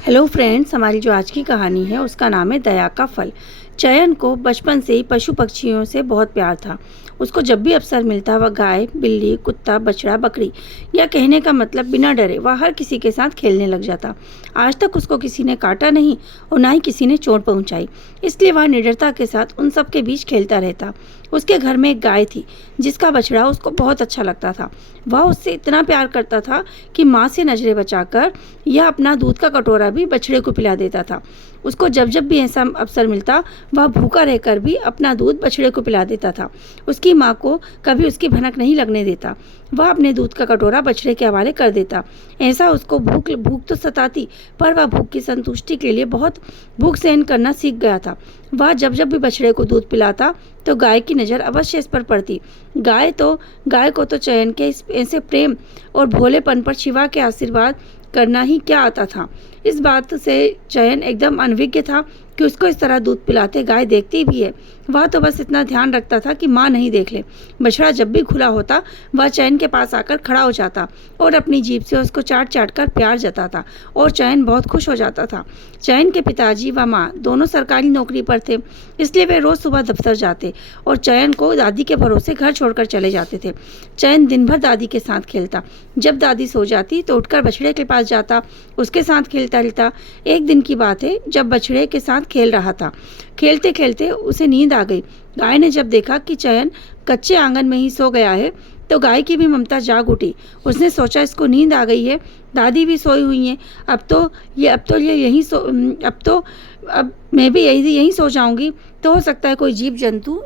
Hello friends, हमारी जो आज की कहानी है उसका नाम है दया का फल। चयन को बचपन से ही पशु पक्षियों से बहुत प्यार था। उसको जब भी अवसर मिलता वह गाय, बिल्ली, कुत्ता, बछड़ा, बकरी या कहने का मतलब बिना डरे वह हर किसी के साथ खेलने लग जाता। आज तक उसको किसी ने काटा नहीं और ना ही किसी ने चोट पहुंचाई, इसलिए वह निडरता के साथ उन सब के बीच खेलता रहता। उसके घर में एक गाय थी जिसका बछड़ा उसको बहुत अच्छा लगता था। वह उससे इतना प्यार करता था कि माँ से नजरें बचाकर यह अपना दूध का कटोरा भी बछड़े को पिला देता था। उसको जब जब भी ऐसा अवसर मिलता वह भूखा रहकर भी अपना दूध बछड़े को पिला देता था। उसकी माँ को कभी उसकी भनक नहीं लगने देता। वह अपने दूध का कटोरा बछड़े के हवाले कर देता। ऐसा उसको भूख भूख तो सताती, पर वह भूख की संतुष्टि के लिए बहुत भूख सहन करना सीख गया था। वह जब जब भी बछड़े को दूध पिलाता तो गाय की नज़र अवश्य इस पर पड़ती। गाय को तो चयन के ऐसे प्रेम और भोलेपन पर शिवा के आशीर्वाद करना ही क्या आता था। इस बात से चयन एकदम अनभिज्ञ था कि उसको इस तरह दूध पिलाते गाय देखती भी है। वह तो बस इतना ध्यान रखता था कि माँ नहीं देख ले। बछड़ा जब भी खुला होता वह चयन के पास आकर खड़ा हो जाता और अपनी जीभ से उसको चाट चाट कर प्यार जताता और चयन बहुत खुश हो जाता था। चयन के पिताजी व माँ दोनों सरकारी नौकरी पर थे, इसलिए वे रोज़ सुबह दफ्तर जाते और चयन को दादी के भरोसे घर छोड़कर चले जाते थे। चयन दिन भर दादी के साथ खेलता। जब दादी सो जाती तो उठकर बछड़े के पास जाता, उसके साथ खेलता रहता। एक दिन की बात है, जब बछड़े के साथ खेल रहा था, खेलते खेलते उसे नींद आ गई। गाय ने जब देखा कि चयन कच्चे आंगन में ही सो गया है तो गाय की भी ममता जाग उठी। उसने सोचा इसको नींद आ गई है, दादी भी सोई हुई हैं, अब मैं भी यहीं सो जाऊंगी तो हो सकता है कोई जीव जंतु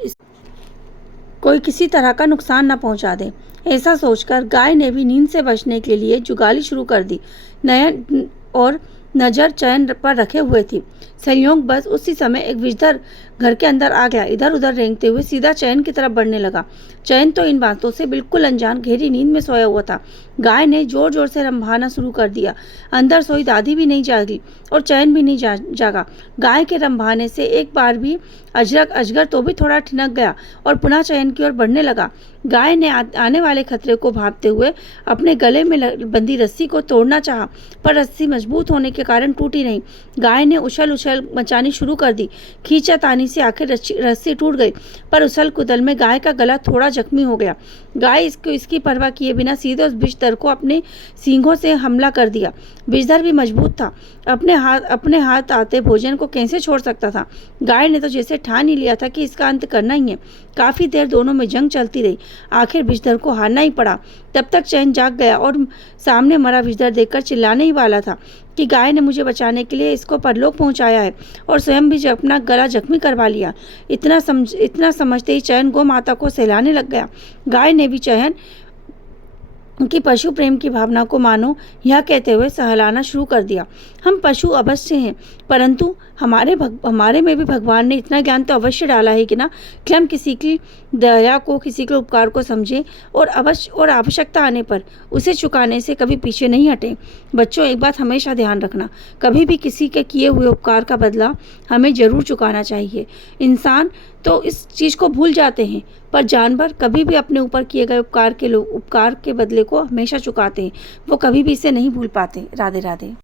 कोई किसी तरह का नुकसान न पहुंचा दे। ऐसा सोचकर गाय ने भी नींद से बचने के लिए जुगाली शुरू कर दी। नयन और नजर चयन पर रखे हुए थी। संयोग बस उसी समय एक विषधर घर के अंदर आ गया। इधर उधर रेंगते हुए सीधा चयन की तरफ बढ़ने लगा। चयन तो इन बातों से बिल्कुल अनजान गहरी नींद में सोया हुआ था। गाय ने जोर जोर से रंभाना शुरू कर दिया। अंदर सोई दादी भी नहीं जागी और चयन भी नहीं जागा। गाय के रंभाने से एक बार भी अजगर तो भी थोड़ा ठिनक गया और पुनः चयन की ओर बढ़ने लगा। गाय ने आने वाले खतरे को भांपते हुए अपने गले में बंधी रस्सी को तोड़ना चाहा, पर रस्सी मजबूत होने के कारण टूटी नहीं। गाय ने उछल उछल मचानी शुरू कर दी। खींचातानी से आखिर रस्सी टूट गई, पर उछल कुदल में गाय का गला थोड़ा जख्मी हो गया। गाय इसकी परवाह किए बिना सीधे उस विषधर को अपने सींगों से हमला कर दिया। विषधर भी मजबूत था, अपने हाथ आते भोजन को कैसे छोड़ सकता था। गाय ने तो जैसे ठान ही लिया था कि इसका अंत करना ही है। काफी देर दोनों में जंग चलती रही। आखिर विषधर को हारना ही पड़ा। तब तक चैन जाग गया और सामने मरा विषधर देखकर चिल्लाने ही वाला था कि गाय ने मुझे बचाने के लिए इसको परलोक पहुंचाया है और स्वयं भी अपना गला जख्मी करवा लिया। इतना समझते ही चयन गौ माता को सहलाने लग गया। गाय ने भी चयन उनकी पशु प्रेम की भावना को मानो यह कहते हुए सहलाना शुरू कर दिया। हम पशु अवश्य हैं, परंतु हमारे में भी भगवान ने इतना ज्ञान तो अवश्य डाला है कि हम किसी की दया को, किसी के उपकार को समझें और आवश्यकता आने पर उसे चुकाने से कभी पीछे नहीं हटें। बच्चों, एक बात हमेशा ध्यान रखना, कभी भी किसी के किए हुए उपकार का बदला हमें जरूर चुकाना चाहिए। इंसान तो इस चीज़ को भूल जाते हैं, पर जानवर कभी भी अपने ऊपर किए गए उपकार के बदले को हमेशा चुकाते हैं। वो कभी भी इसे नहीं भूल पाते। राधे राधे।